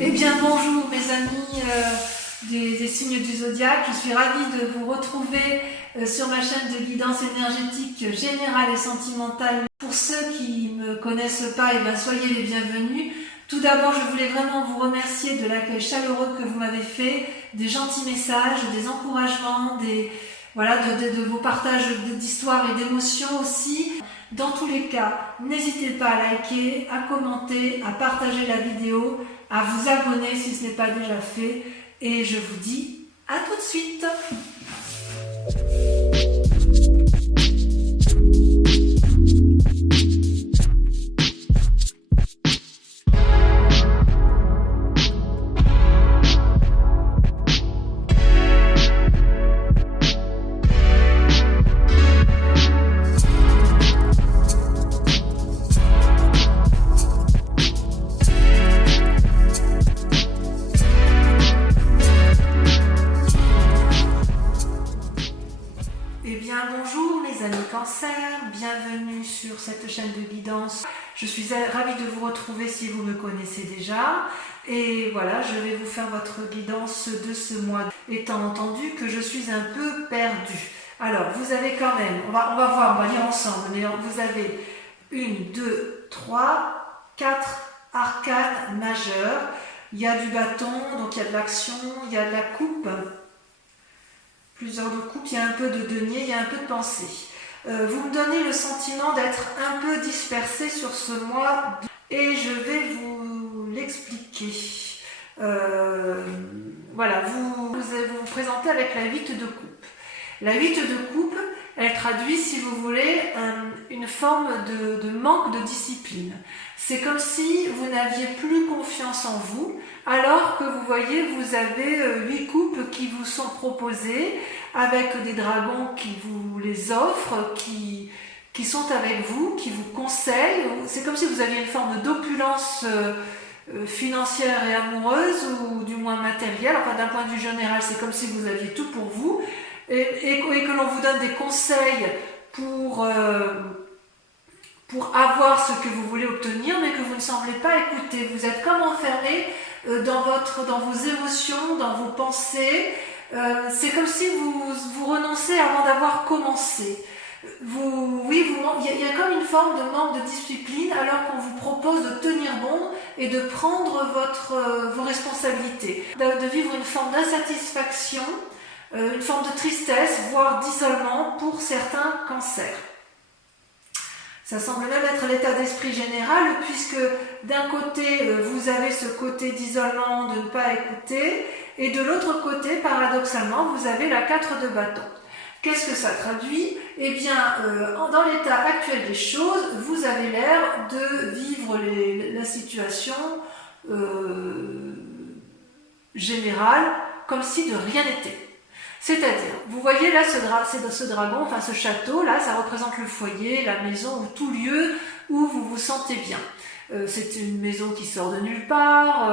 Eh bien bonjour mes amis des signes du zodiaque, je suis ravie de vous retrouver sur ma chaîne de guidance énergétique générale et sentimentale. Pour ceux qui ne me connaissent pas, eh bien, soyez les bienvenus. Tout d'abord, je voulais vraiment vous remercier de l'accueil chaleureux que vous m'avez fait, des gentils messages, des encouragements, de vos partages d'histoires et d'émotions aussi. Dans tous les cas, n'hésitez pas à liker, à commenter, à partager la vidéo, à vous abonner si ce n'est pas déjà fait. Et je vous dis à tout de suite. Bonjour mes amis Cancer, bienvenue sur cette chaîne de guidance. Je suis ravie de vous retrouver si vous me connaissez déjà. Et voilà, je vais vous faire votre guidance de ce mois, étant entendu que je suis un peu perdue. Alors, vous avez quand même, on va voir, on va lire ensemble, mais vous avez 1, 2, 3, 4 arcanes majeures. Il y a du bâton, donc il y a de l'action, il y a de la coupe. Plusieurs de coupes, il y a un peu de denier, il y a un peu de pensée. Vous me donnez le sentiment d'être un peu dispersé sur ce mois et je vais vous l'expliquer. Voilà, vous vous présentez avec la 8 de coupe. La 8 de coupe, elle traduit, si vous voulez, une forme de manque de discipline. C'est comme si vous n'aviez plus confiance en vous, alors que vous voyez, vous avez 8 coupes qui vous sont proposées, avec des dragons qui vous les offrent, qui sont avec vous, qui vous conseillent. C'est comme si vous aviez une forme d'opulence financière et amoureuse, ou du moins matérielle. Enfin, d'un point de vue général, c'est comme si vous aviez tout pour vous, et que l'on vous donne des conseils pour avoir ce que vous voulez obtenir, mais que vous ne semblez pas écouter. Vous êtes comme enfermé dans vos émotions, dans vos pensées. C'est comme si vous renoncez avant d'avoir commencé. Il y a comme une forme de manque de discipline, alors qu'on vous propose de tenir bon et de prendre vos responsabilités, de vivre une forme d'insatisfaction, une forme de tristesse, voire d'isolement pour certains cancers. Ça semble même être l'état d'esprit général, puisque d'un côté, vous avez ce côté d'isolement, de ne pas écouter, et de l'autre côté, paradoxalement, vous avez la 4 de bâton. Qu'est-ce que ça traduit? Eh bien, dans l'état actuel des choses, vous avez l'air de vivre la situation générale comme si de rien n'était. C'est-à-dire, vous voyez là ce dragon, enfin ce château, là, ça représente le foyer, la maison, ou tout lieu où vous vous sentez bien. C'est une maison qui sort de nulle part,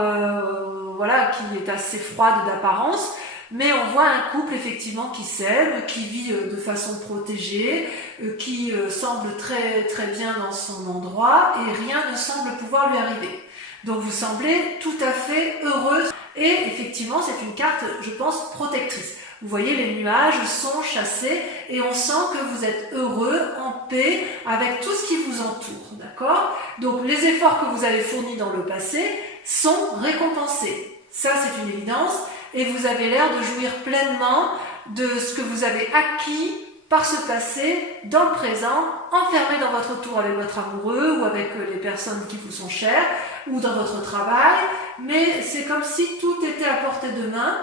qui est assez froide d'apparence, mais on voit un couple effectivement qui s'aime, qui vit de façon protégée, qui semble très, très bien dans son endroit, et rien ne semble pouvoir lui arriver. Donc vous semblez tout à fait heureuse, et effectivement c'est une carte, je pense, protectrice. Vous voyez, les nuages sont chassés et on sent que vous êtes heureux, en paix, avec tout ce qui vous entoure, d'accord? Donc les efforts que vous avez fournis dans le passé sont récompensés. Ça, c'est une évidence, et vous avez l'air de jouir pleinement de ce que vous avez acquis par ce passé, dans le présent, enfermé dans votre tour avec votre amoureux ou avec les personnes qui vous sont chères, ou dans votre travail, mais c'est comme si tout était à portée de main.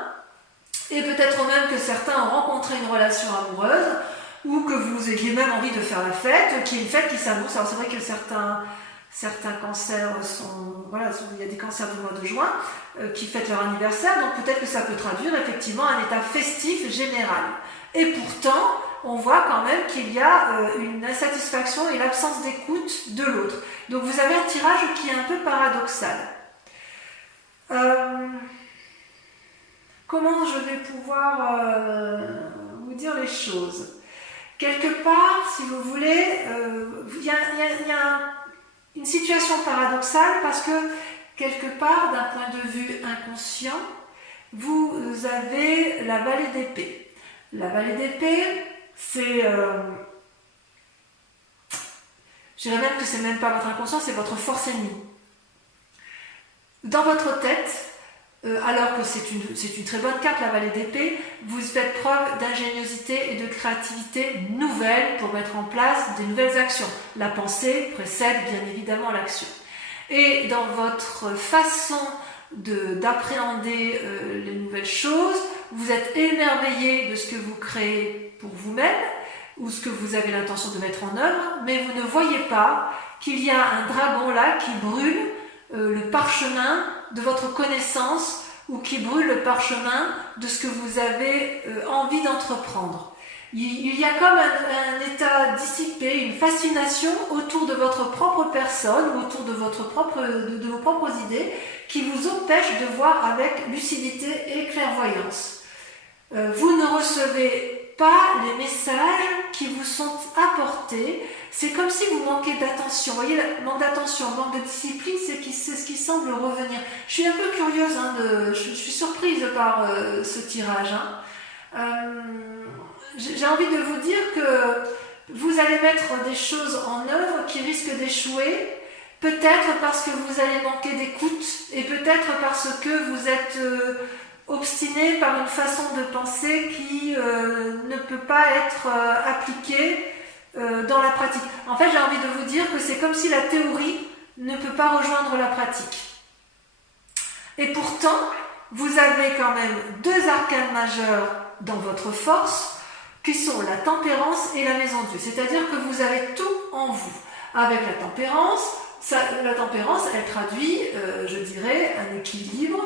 Et peut-être même que certains ont rencontré une relation amoureuse, ou que vous ayez même envie de faire la fête, qui est une fête qui s'annonce. Alors c'est vrai que certains cancers il y a des cancers du mois de juin qui fêtent leur anniversaire, donc peut-être que ça peut traduire effectivement un état festif général. Et pourtant, on voit quand même qu'il y a une insatisfaction et l'absence d'écoute de l'autre. Donc vous avez un tirage qui est un peu paradoxal. Comment je vais pouvoir vous dire les choses? Quelque part, si vous voulez, il y a une situation paradoxale, parce que quelque part, d'un point de vue inconscient, vous avez la vallée d'épée. La vallée d'épée, c'est... je dirais même que c'est même pas votre inconscient, c'est votre force ennemie. Dans votre tête, alors que c'est une très bonne carte, la vallée d'épée, vous faites preuve d'ingéniosité et de créativité nouvelle pour mettre en place des nouvelles actions. La pensée précède bien évidemment l'action. Et dans votre façon d'appréhender les nouvelles choses, vous êtes émerveillé de ce que vous créez pour vous-même, ou ce que vous avez l'intention de mettre en œuvre, mais vous ne voyez pas qu'il y a un dragon là qui brûle le parchemin de votre connaissance ou qui brûle le parchemin de ce que vous avez envie d'entreprendre. Il y a comme un état dissipé, une fascination autour de votre propre personne, autour de vos propres idées, qui vous empêche de voir avec lucidité et clairvoyance. Vous ne recevez pas les messages qui vous sont apportés. C'est comme si vous manquez d'attention. Vous voyez, le manque d'attention, le manque de discipline, c'est ce qui semble revenir. Je suis un peu curieuse, je suis surprise par ce tirage. J'ai envie de vous dire que vous allez mettre des choses en œuvre qui risquent d'échouer, peut-être parce que vous allez manquer d'écoute et peut-être parce que vous êtes obstiné par une façon de penser qui ne peut pas être appliquée dans la pratique. En fait, j'ai envie de vous dire que c'est comme si la théorie ne peut pas rejoindre la pratique. Et pourtant, vous avez quand même deux arcanes majeurs dans votre force, qui sont la tempérance et la maison Dieu. C'est-à-dire que vous avez tout en vous. Avec la tempérance, elle traduit, je dirais, un équilibre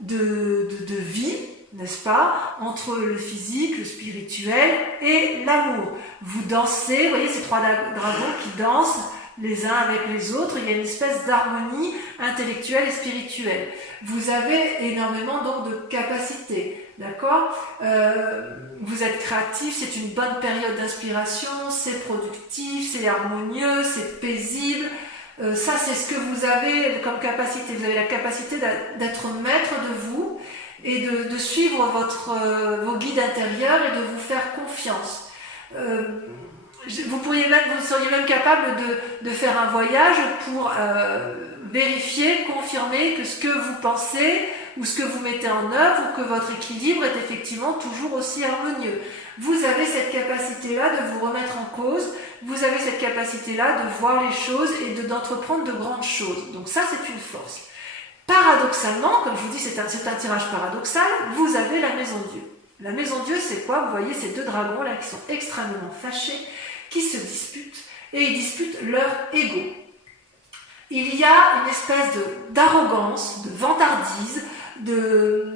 de vie, n'est-ce pas, entre le physique, le spirituel et l'amour. Vous dansez, vous voyez ces trois dragons qui dansent les uns avec les autres, il y a une espèce d'harmonie intellectuelle et spirituelle. Vous avez énormément donc de capacités, d'accord ? Vous êtes créatif, c'est une bonne période d'inspiration, c'est productif, c'est harmonieux, c'est paisible. Ça, c'est ce que vous avez comme capacité. Vous avez la capacité d'être maître de vous et de suivre vos guides intérieurs et de vous faire confiance. Vous seriez même capable de faire un voyage pour vérifier, confirmer que ce que vous pensez ou ce que vous mettez en œuvre ou que votre équilibre est effectivement toujours aussi harmonieux. Vous avez cette capacité-là de vous remettre en cause, vous avez cette capacité-là de voir les choses et d'entreprendre de grandes choses. Donc ça, c'est une force. Paradoxalement, comme je vous dis, c'est un tirage paradoxal, vous avez la maison Dieu. La maison Dieu, c'est quoi ? Vous voyez ces deux dragons-là qui sont extrêmement fâchés, qui se disputent, et ils disputent leur ego. Il y a une espèce d'arrogance, de vantardise, de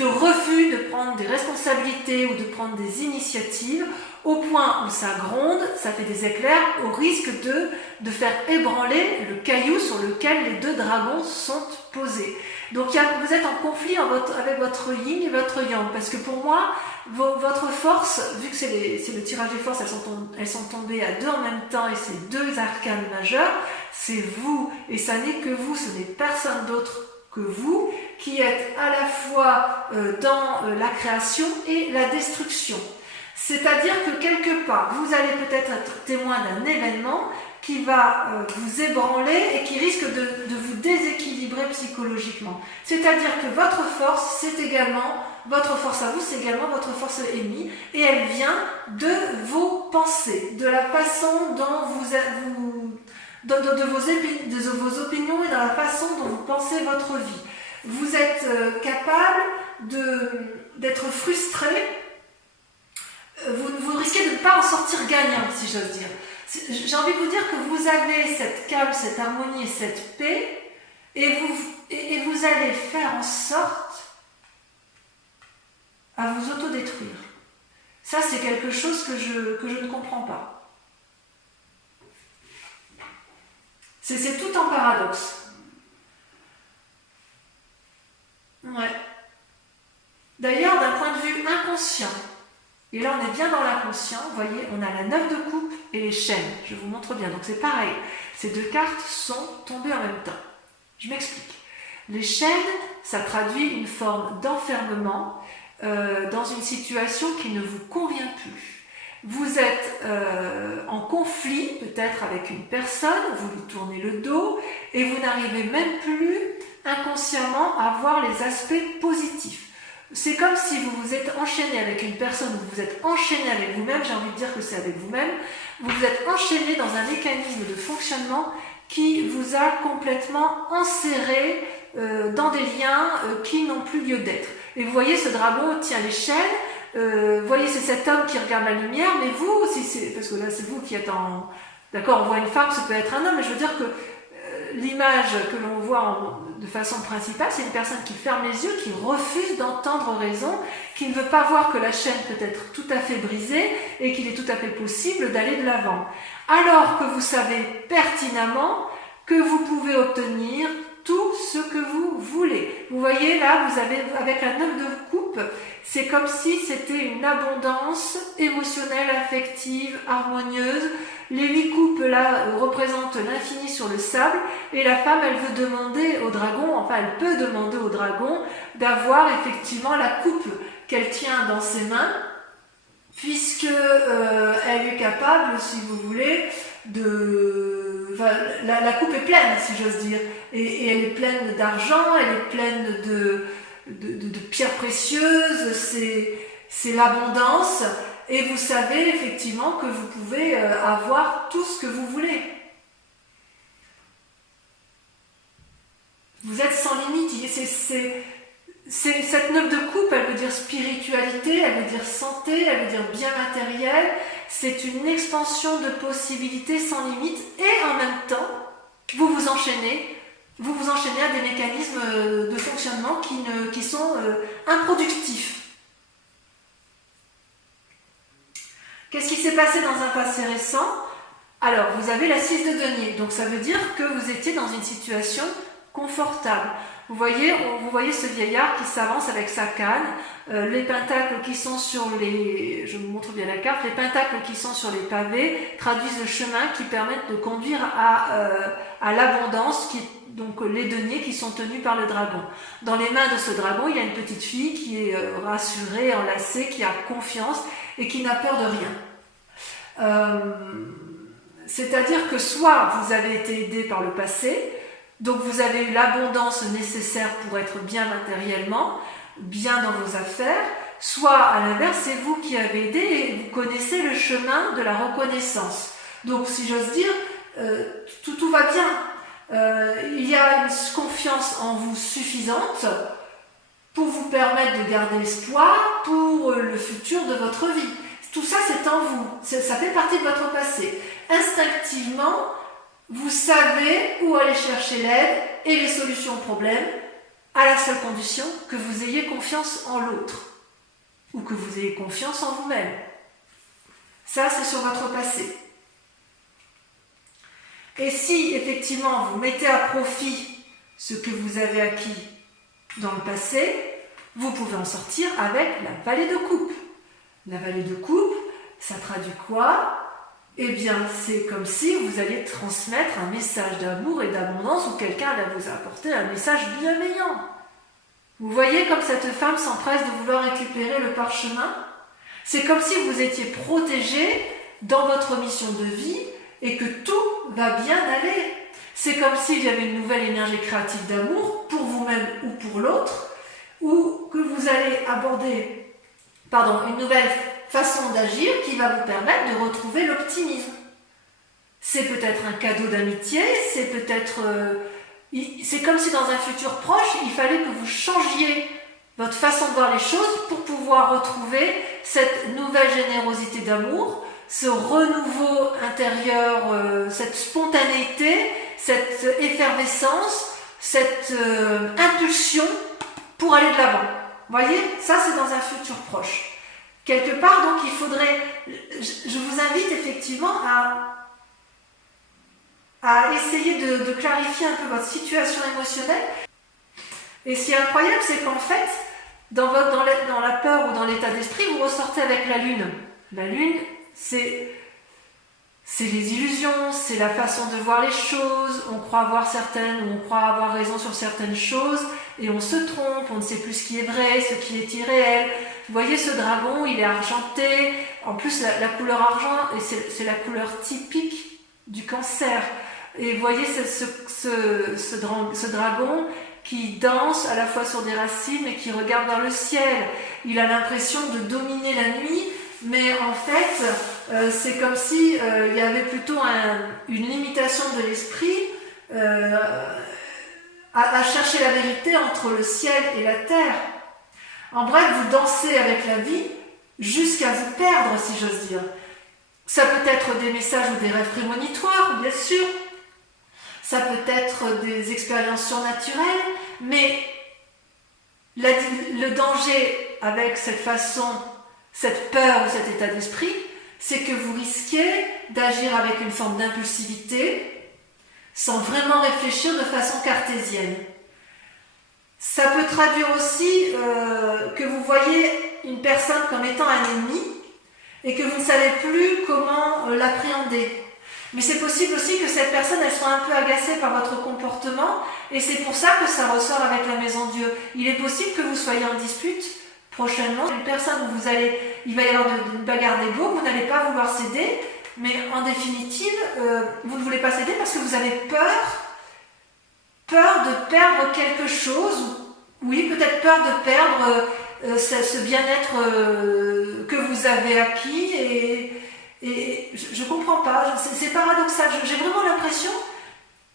refus de prendre des responsabilités ou de prendre des initiatives, au point où ça gronde, ça fait des éclairs, au risque de faire ébranler le caillou sur lequel les deux dragons sont posés. Donc vous êtes en conflit avec votre yin et votre yang, parce que pour moi, votre force, vu que c'est le tirage des forces, elles sont tombées à deux en même temps, et c'est deux arcanes majeures, c'est vous, et ça n'est que vous, ce n'est personne d'autre que vous, qui êtes à la fois dans la création et la destruction. C'est-à-dire que quelque part, vous allez peut-être être témoin d'un événement qui va vous ébranler et qui risque de vous déséquilibrer psychologiquement. C'est-à-dire que votre force, votre force à vous, c'est également votre force ennemie, et elle vient de vos pensées, de la façon dont de vos opinions et dans la façon dont vous pensez votre vie. Vous êtes capable d'être frustré, vous risquez de ne pas en sortir gagnant, si j'ose dire. J'ai envie de vous dire que vous avez cette calme, cette harmonie et cette paix, et vous allez faire en sorte à vous autodétruire. Ça, c'est quelque chose que je ne comprends pas. C'est tout en paradoxe. Ouais. D'ailleurs, d'un point de vue inconscient, et là on est bien dans l'inconscient, vous voyez, on a la 9 de coupe et les chaînes. Je vous montre bien, donc c'est pareil. Ces deux cartes sont tombées en même temps. Je m'explique. Les chaînes, ça traduit une forme d'enfermement dans une situation qui ne vous convient plus. Vous êtes en conflit peut-être avec une personne, vous lui tournez le dos et vous n'arrivez même plus inconsciemment à voir les aspects positifs. C'est comme si vous vous êtes enchaîné avec une personne, vous vous êtes enchaîné avec vous-même, j'ai envie de dire que c'est avec vous-même, vous vous êtes enchaîné dans un mécanisme de fonctionnement qui vous a complètement enserré dans des liens qui n'ont plus lieu d'être. Et vous voyez, ce dragon tient les chaînes, vous voyez, c'est cet homme qui regarde la lumière, mais vous, si c'est, parce que là c'est vous qui êtes en... D'accord, on voit une femme, ça peut être un homme, mais je veux dire que l'image que l'on voit de façon principale, c'est une personne qui ferme les yeux, qui refuse d'entendre raison, qui ne veut pas voir que la chaîne peut être tout à fait brisée et qu'il est tout à fait possible d'aller de l'avant. Alors que vous savez pertinemment que vous pouvez obtenir tout ce que vous voulez. Vous voyez là, vous avez avec la 9 de coupe, c'est comme si c'était une abondance émotionnelle, affective, harmonieuse. Les 8 coupes là représentent l'infini sur le sable et la femme elle veut demander au dragon, enfin elle peut demander au dragon d'avoir effectivement la coupe qu'elle tient dans ses mains puisque elle est capable, si vous voulez, de... Enfin, la coupe est pleine, si j'ose dire, et elle est pleine d'argent, elle est pleine de pierres précieuses, c'est l'abondance. Et vous savez effectivement que vous pouvez avoir tout ce que vous voulez. Vous êtes sans limite. Cette 9 de coupe, elle veut dire spiritualité, elle veut dire santé, elle veut dire bien matériel. C'est une expansion de possibilités sans limite. Et en même temps, vous vous enchaînez à des mécanismes de fonctionnement qui sont improductifs. Qu'est-ce qui s'est passé dans un passé récent? Alors, vous avez la 6 de denier, donc ça veut dire que vous étiez dans une situation confortable. Vous voyez ce vieillard qui s'avance avec sa canne, les pentacles qui sont sur les... Je vous montre bien la carte. Les pentacles qui sont sur les pavés traduisent le chemin qui permettent de conduire à l'abondance, donc les deniers qui sont tenus par le dragon. Dans les mains de ce dragon, il y a une petite fille qui est rassurée, enlacée, qui a confiance et qui n'a peur de rien. C'est-à-dire que soit vous avez été aidé par le passé, donc vous avez eu l'abondance nécessaire pour être bien matériellement, bien dans vos affaires, soit à l'inverse, c'est vous qui avez aidé et vous connaissez le chemin de la reconnaissance. Donc si j'ose dire, tout va bien. Il y a une confiance en vous suffisante pour vous permettre de garder espoir pour le futur de votre vie. Tout ça, c'est en vous. Ça fait partie de votre passé. Instinctivement, vous savez où aller chercher l'aide et les solutions aux problèmes, à la seule condition que vous ayez confiance en l'autre ou que vous ayez confiance en vous-même. Ça, c'est sur votre passé. Et si, effectivement, vous mettez à profit ce que vous avez acquis dans le passé, vous pouvez en sortir avec la vallée de coupe. La vallée de coupe, ça traduit quoi? Eh bien, c'est comme si vous alliez transmettre un message d'amour et d'abondance ou quelqu'un va vous apporter un message bienveillant. Vous voyez comme cette femme s'empresse de vouloir récupérer le parchemin? C'est comme si vous étiez protégé dans votre mission de vie et que tout va bien aller. C'est comme s'il y avait une nouvelle énergie créative d'amour pour vous-même ou pour l'autre, ou que vous allez aborder une nouvelle façon d'agir qui va vous permettre de retrouver l'optimisme. C'est peut-être un cadeau d'amitié, c'est peut-être... c'est comme si dans un futur proche, il fallait que vous changiez votre façon de voir les choses pour pouvoir retrouver cette nouvelle générosité d'amour, ce renouveau intérieur, cette spontanéité, cette effervescence, cette impulsion pour aller de l'avant. Vous voyez, ça c'est dans un futur proche. Quelque part, donc, il faudrait... Je vous invite effectivement à essayer de clarifier un peu votre situation émotionnelle. Et ce qui est incroyable, c'est qu'en fait, dans la peur ou dans l'état d'esprit, vous ressortez avec la lune. La lune, c'est c'est les illusions, c'est la façon de voir les choses. On croit avoir certaines ou on croit avoir raison sur certaines choses et on se trompe, on ne sait plus ce qui est vrai, ce qui est irréel. Vous voyez ce dragon, il est argenté. En plus, la couleur argent, c'est la couleur typique du cancer. Et vous voyez ce dragon qui danse à la fois sur des racines et qui regarde vers le ciel. Il a l'impression de dominer la nuit, mais en fait, c'est comme si il y avait plutôt une limitation de l'esprit à chercher la vérité entre le ciel et la terre. En bref, vous dansez avec la vie jusqu'à vous perdre, si j'ose dire. Ça peut être des messages ou des rêves prémonitoires, bien sûr. Ça peut être des expériences surnaturelles, mais le danger avec cette façon, cette peur ou cet état d'esprit, c'est que vous risquez d'agir avec une forme d'impulsivité sans vraiment réfléchir de façon cartésienne. Ça peut traduire aussi que vous voyez une personne comme étant un ennemi et que vous ne savez plus comment l'appréhender. Mais c'est possible aussi que cette personne elle soit un peu agacée par votre comportement et c'est pour ça que ça ressort avec la Maison Dieu. Il est possible que vous soyez en dispute prochainement. Une personne où il va y avoir une bagarre d'ego, vous n'allez pas vouloir céder, mais en définitive, vous ne voulez pas céder parce que vous avez peur de perdre quelque chose. Oui, peut-être peur de perdre ce bien-être que vous avez acquis et je comprends pas, c'est paradoxal, j'ai vraiment l'impression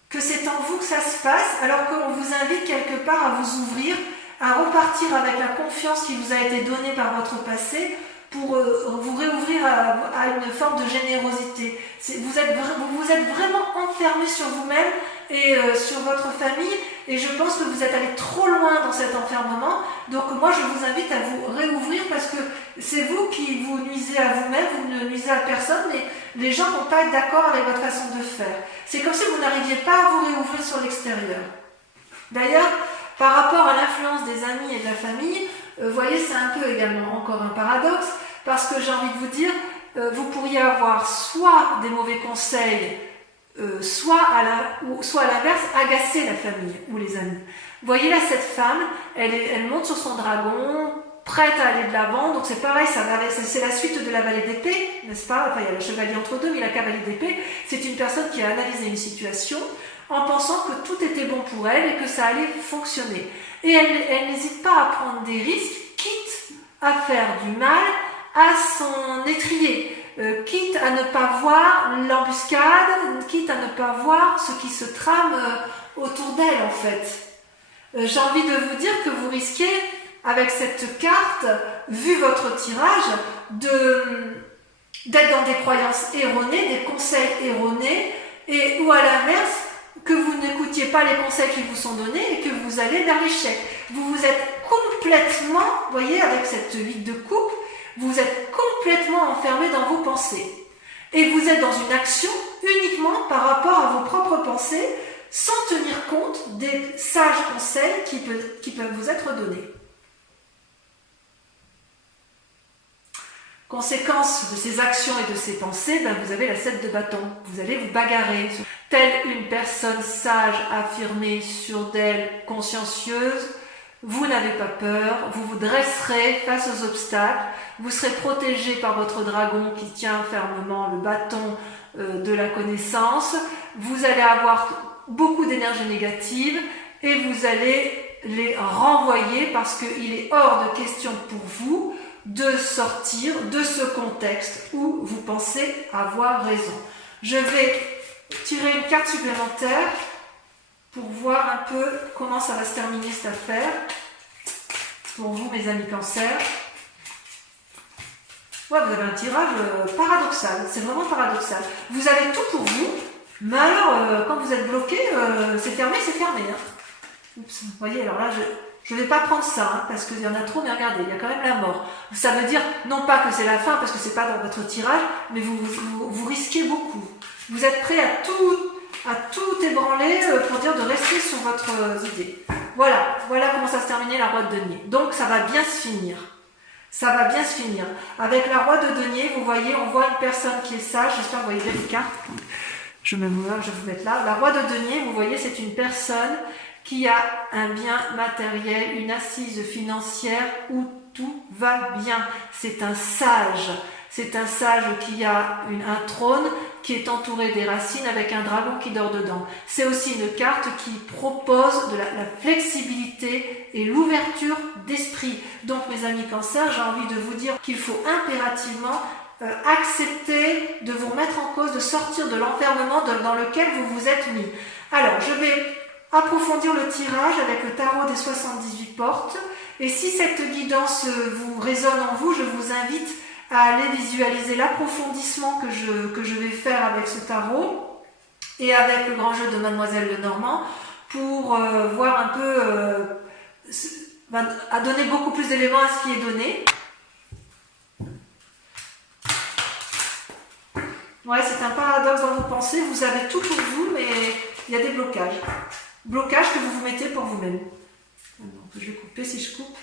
que c'est en vous que ça se passe, alors qu'on vous invite quelque part à vous ouvrir, à repartir avec la confiance qui vous a été donnée par votre passé pour vous réouvrir à une forme de générosité. Vous êtes vraiment enfermé sur vous-même et sur votre famille, et je pense que vous êtes allé trop loin dans cet enfermement. Donc moi je vous invite à vous réouvrir parce que c'est vous qui vous nuisez à vous-même, vous ne nuisez à personne, mais les gens ne vont pas être d'accord avec votre façon de faire. C'est comme si vous n'arriviez pas à vous réouvrir sur l'extérieur. D'ailleurs, par rapport à l'influence des amis et de la famille, vous voyez, c'est un peu également encore un paradoxe, parce que j'ai envie de vous dire, vous pourriez avoir soit des mauvais conseils, soit à l'inverse, agacer la famille ou les amis. Vous voyez là, cette femme, elle monte sur son dragon, prête à aller de l'avant, donc c'est pareil, c'est la suite de la vallée d'épée, n'est-ce pas? Enfin, il y a le chevalier entre deux, mais la cavalier d'épée, c'est une personne qui a analysé une situation en pensant que tout était bon pour elle et que ça allait fonctionner. Et elle n'hésite pas à prendre des risques, quitte à faire du mal à son étrier, quitte à ne pas voir l'embuscade, quitte à ne pas voir ce qui se trame autour d'elle en fait. J'ai envie de vous dire que vous risquez, avec cette carte, vu votre tirage, d'être dans des croyances erronées, des conseils erronés, ou à l'inverse, que vous n'écoutiez pas les conseils qui vous sont donnés et que vous allez vers l'échec. Vous vous êtes complètement, vous voyez, avec cette 8 de coupe, vous êtes complètement enfermé dans vos pensées. Et vous êtes dans une action uniquement par rapport à vos propres pensées, sans tenir compte des sages conseils qui peuvent vous être donnés. Conséquence de ces actions et de ces pensées, vous avez la 7 de bâton. Vous allez vous bagarrer. Telle une personne sage, affirmée, sûre d'elle, consciencieuse, vous n'avez pas peur, vous vous dresserez face aux obstacles, vous serez protégé par votre dragon qui tient fermement le bâton de la connaissance, vous allez avoir beaucoup d'énergie négative et vous allez les renvoyer parce qu'il est hors de question pour vous de sortir de ce contexte où vous pensez avoir raison. Je vais tirer une carte supplémentaire pour voir un peu comment ça va se terminer cette affaire. Pour vous, mes amis cancer. Ouais, vous avez un tirage paradoxal. C'est vraiment paradoxal. Vous avez tout pour vous, mais alors, quand vous êtes bloqué, c'est fermé, c'est fermé. Hein. Oups, vous voyez, alors là, je ne vais pas prendre ça, hein, parce qu'il y en a trop, mais regardez, il y a quand même la mort. Ça veut dire, non pas que c'est la fin, parce que c'est pas dans votre tirage, mais vous risquez beaucoup. Vous êtes prêt à tout ébranler pour dire de rester sur votre idée. Voilà comment ça se terminait la roue de denier. Donc ça va bien se finir. Ça va bien se finir. Avec la Roi de denier, vous voyez, on voit une personne qui est sage. J'espère que vous voyez bien les cartes. Je vais vous mettre là. La Roi de denier, vous voyez, c'est une personne qui a un bien matériel, une assise financière où tout va bien. C'est un sage. C'est un sage qui a un trône qui est entouré des racines avec un dragon qui dort dedans. C'est aussi une carte qui propose de la flexibilité et l'ouverture d'esprit. Donc mes amis Cancer, j'ai envie de vous dire qu'il faut impérativement accepter de vous remettre en cause, de sortir de l'enfermement dans lequel vous vous êtes mis. Alors, je vais approfondir le tirage avec le tarot des 78 portes. Et si cette guidance vous résonne en vous, je vous invite à aller visualiser l'approfondissement que je vais faire avec ce tarot et avec le grand jeu de Mademoiselle Lenormand pour voir un peu, à donner beaucoup plus d'éléments à ce qui est donné. Ouais, c'est un paradoxe dans vos pensées, vous avez tout pour vous, mais il y a des blocages. Blocages que vous vous mettez pour vous-même. Je vais couper si je coupe.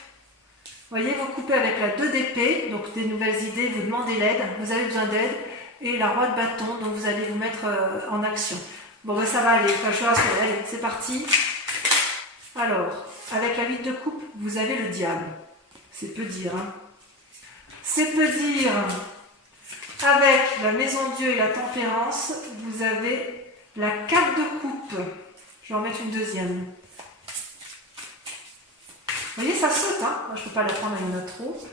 Vous voyez, vous coupez avec la 2 d'épée, donc des nouvelles idées, vous demandez l'aide, vous avez besoin d'aide, et la Roi de bâton, donc vous allez vous mettre en action. Bon, ben ça va aller, enfin, je rassure, allez, c'est parti. Alors, avec la 8 de coupe, vous avez le diable. C'est peu dire, hein. C'est peu dire. Avec la maison Dieu et la tempérance, vous avez la 4 de coupe. Je vais en mettre une deuxième. Vous voyez, ça saute, hein. Moi, je ne peux pas la prendre, il y en a trop.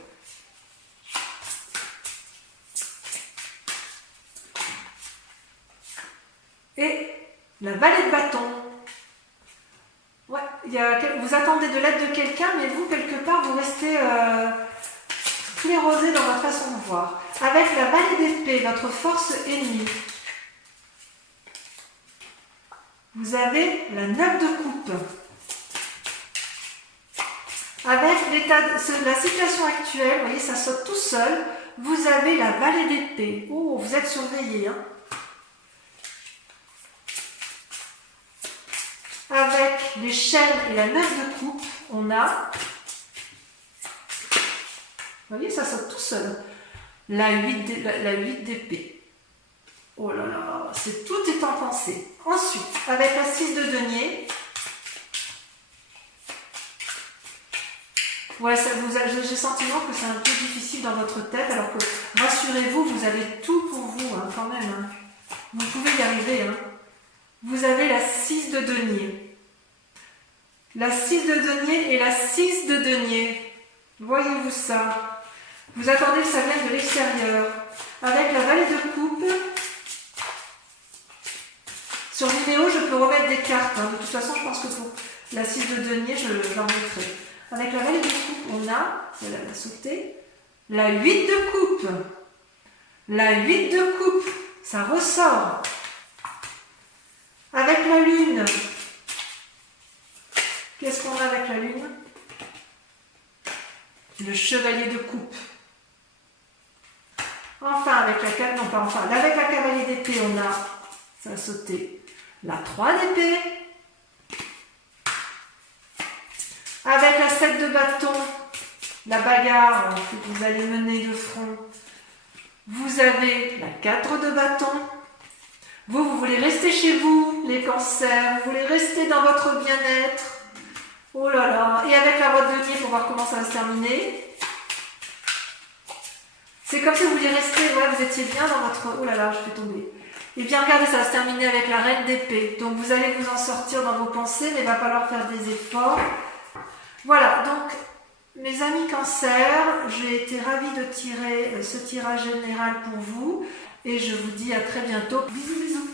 Et la vallée de bâton. Ouais, vous attendez de l'aide de quelqu'un, mais vous, quelque part, vous restez sclérosé dans votre façon de voir. Avec la vallée d'épée, votre force ennemie. Vous avez la 9 de coupe. Avec la situation actuelle, vous voyez, ça saute tout seul. Vous avez la vallée d'épée. Oh, vous êtes surveillé, hein. Avec les chaînes et la 9 de coupe, on a, vous voyez, ça saute tout seul. La 8 d'épée. Oh là là, tout est en pensée. Ensuite, avec la 6 de denier, ouais, j'ai le sentiment que c'est un peu difficile dans votre tête, alors que, rassurez-vous, vous avez tout pour vous, hein, quand même. Hein. Vous pouvez y arriver. Hein. Vous avez la 6 de denier. La 6 de denier et la 6 de denier. Voyez-vous ça? Vous attendez que ça vienne de l'extérieur. Avec la vallée de coupe, sur vidéo, je peux remettre des cartes. Hein. De toute façon, je pense que pour la 6 de denier, je l'en mettrai. Avec la vallée de coupe, on a, celle-là va sauter, la 8 de coupe. La 8 de coupe, ça ressort. Avec la lune, qu'est-ce qu'on a avec la lune? Le chevalier de coupe. Enfin, avec la 4, non pas enfin, avec la cavalier d'épée, on a, ça a sauté, la 3 d'épée. Avec la 7 de bâton, la bagarre que vous allez mener de front, vous avez la 4 de bâton. Vous voulez rester chez vous, les cancers, vous voulez rester dans votre bien-être. Oh là là, et avec la Roi de denier pour voir comment ça va se terminer. C'est comme si vous vouliez rester, ouais, vous étiez bien dans votre... Oh là là, je fais tomber. Et bien regardez, ça va se terminer avec la reine d'épée. Donc vous allez vous en sortir dans vos pensées, mais il va falloir faire des efforts. Voilà, donc mes amis Cancer, j'ai été ravie de tirer ce tirage général pour vous et je vous dis à très bientôt. Bisous bisous.